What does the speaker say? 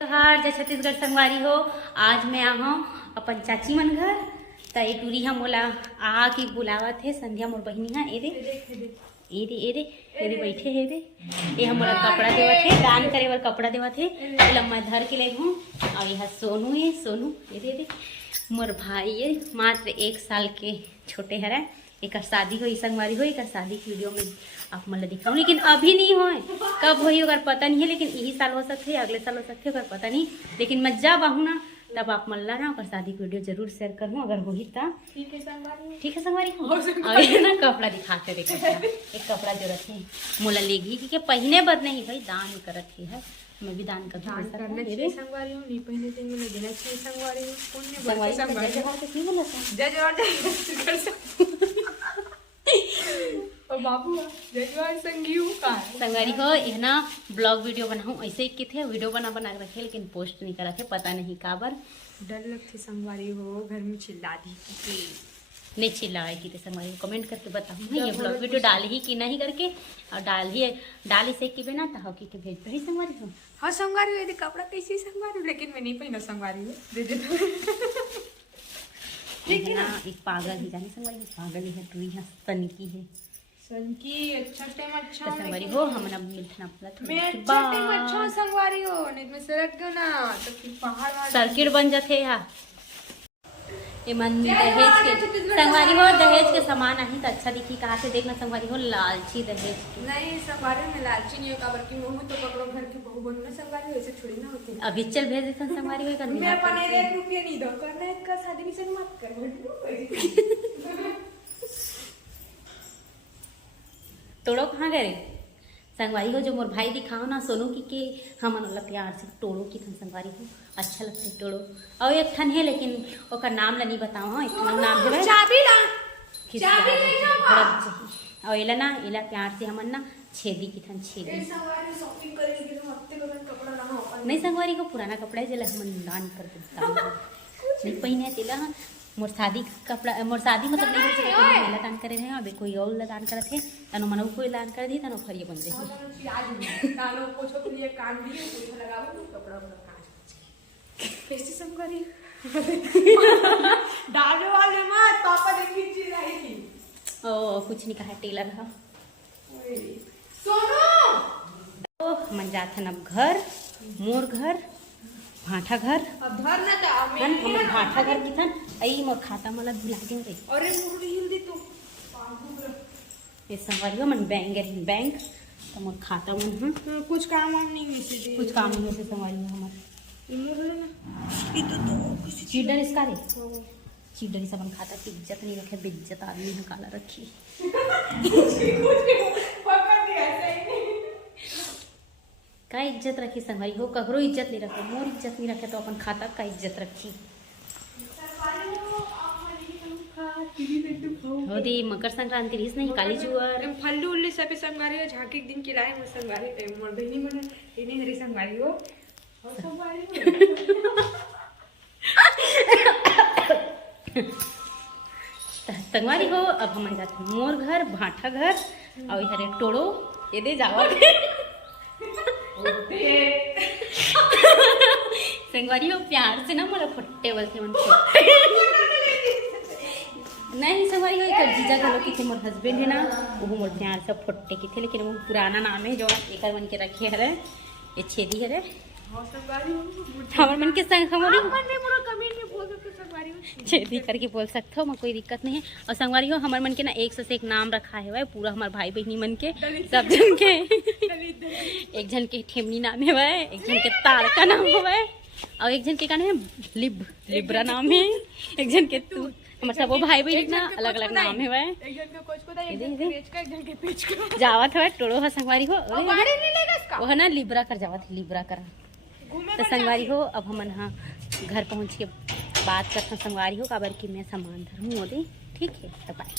जोहार जय छत्तीसगढ़ संगवारी हो। आज मैं आहूँ अपन चाची मन घर त ए टूरी हम मोला आ के बुलावत हे संध्या मोर बहिनी हा एदे एदे बैठे हे दे ए हम मोला कपड़ा देवत हे दान करे बर कपड़ा देवत हे एला मैं धर के ले हूँ। और यह सोनू है सोनू एदे मोर भाई है मात्र 1 साल के छोटे हरा। एक शादी हुई संगवारी हुई एक शादी की वीडियो में आप मन दिखाऊँ लेकिन अभी नहीं हो कब हुई अगर पता नहीं है लेकिन यही साल हो सकते है अगले साल हो सकते अगर पता नहीं लेकिन मैं जब आहूँ ना तब आप मन ला ना अगर शादी की वीडियो जरूर शेयर करूँ अगर हो ही तो ठीक है संगवारी और ना कपड़ा दिखाते देख एक कपड़ा जरूरत है मोला लेगी क्योंकि पहने बद नहीं भाई दान करत है मैं भी दान कर संगवारी हूं नहीं पहले दिन में देना चाहिए संगवारी हूं पुण्य संगवारी संगवारी के की बोला और बाबू जजवार संगी हूं का संगवारी हो यह ना ब्लॉग वीडियो बनाऊं ऐसे ही थे वीडियो बना रखे लेकिन पोस्ट नहीं कर रखे पता नहीं काबर डर लगती संगवारी हो घर में चिल्ला दी कि नहीं चिल्लाएगी तो संगवारी को कमेंट करके बताऊँ ये ब्लॉग वीडियो डाली ही कि नहीं करके और डाली से कि बिना तो हॉकी के भेज रही संगवारी हो। हाँ संगवारी हो यदि कपड़ा कैसी संगवारी लेकिन मैं नहीं पहना संगवारी हो दे दे तो ठीक है ना एक पागल ही जाने संगवारी पागल है टूरी है तनकी है सनकी अच्छा टाइम अच्छा संगवारी हो हम ना मिलना अपना मैं अच्छा टाइम अच्छा संगवारी हो नहीं मैं सड़क गयो ना तो फिर पहाड़ सर्किट बन जाते है ये मन दहेज के संगवारी हो दहेज के सामान आई तो अच्छा दिखी कहाँ से देखना संगवारी हो लालची दहेज नहीं संगवारी में लालची नहीं होगा बल्कि मुंह तो पकड़ो घर के बहू बनना संगवारी वैसे छोड़ी ना होती अभी चल भेज देता संगवारी हो कर मैं अपने 1 रुपया नहीं दो करना है इसका शादी भी संग मत कर तोड़ो कहाँ गए संगवारी हो जो मोर भाई दिखाओ ना सोनू की के हम वाला प्यार से तोड़ो की थन संगवारी हो अच्छा लगता है तोड़ो और एक ठन है लेकिन ओकर नाम ला नहीं बताओ हाँ एक नाम है चाबी ला चाबी ले जाओ और एला ना एला प्यार से हमन ना छेदी की थन छेदी संगवारी शॉपिंग करेंगे तो हफ्ते को कपड़ा ना हो नहीं संगवारी को पुराना कपड़ा है जला हमन दान कर देता नहीं पहने तेला मोर शादी कपड़ा मोर शादी मतलब नहीं हो सके मेला दान करे हैं अबे कोई और दान करत है तनो मनो कोई दान कर दी तनो फरिए बन जाए कानो पोछो के लिए कान भी पोछो लगाओ कपड़ा बना कैसे संगवारी डालो वाले मत पापा ने खींची रहेगी ओ कुछ नहीं कहा टेलर हा सोनू ओ मन जात हन अब घर मोर घर भाठा घर अब घर ना तो हन हम भाठा घर की थन आई मोर खाता मला भुला गए रे अरे मुड़ी हिंदी तू ये संगवारी मन बैंक तो मोर खाता मन हन कुछ काम वाम नहीं वैसे दे कुछ काम नहीं से संगवारी हमर ये तो चीडर इसका रे चीडर इस अपन खाता की इज्जत नहीं रखे बेइज्जत आदमी है काला रखी का इज्जत रखी संगवारी हो ककरो इज्जत नहीं रखे मोर इज्जत नहीं रखे तो अपन खाता का इज्जत रखी हो दी मकर संक्रांति रिस नहीं काली जुआर फल्लू उल्ली सब संगवारी हो झांकी एक दिन की लाए मैं संगवारी टाइम मोर बहनी मन इने हरी संगवारी हो और संगवारी संगवारी हो अब हम जाते मोर घर भाठा घर और हरे टोड़ो ये दे जावा संगवारी हो प्यार से ना मोला फट्टे बोलते मन नहीं संगवारी हो एक जीजा घलो की थे मोर हस्बैंड है ना वो मोर प्यार से फट्टे की थे लेकिन वो पुराना नाम है जो एकर मन के रखे हरे ये छेदी हरे हमर मन के संग हमारी छेदी करके बोल सकते हो मैं कोई दिक्कत नहीं है और संगवारी हो हमारे मन के ना एक से एक नाम रखा है पूरा हमारे भाई बहनी मन के सब जन के एक जन के ठेमनी नाम है वह एक जन के तार का नाम है और एक जन के का नाम है लिब्रा नाम है एक जन के तू हमारे सब वो भाई बहनी ना अलग अलग नाम है वह जावत है टोड़ो है संगवारी हो वो है ना लिब्रा कर जावत लिब्रा कर तो संगवारी हो अब हम हाँ घर पहुँच के बात करते संगवारी हो काबर कि मैं सामान धरूँ ठीक है तो बाय।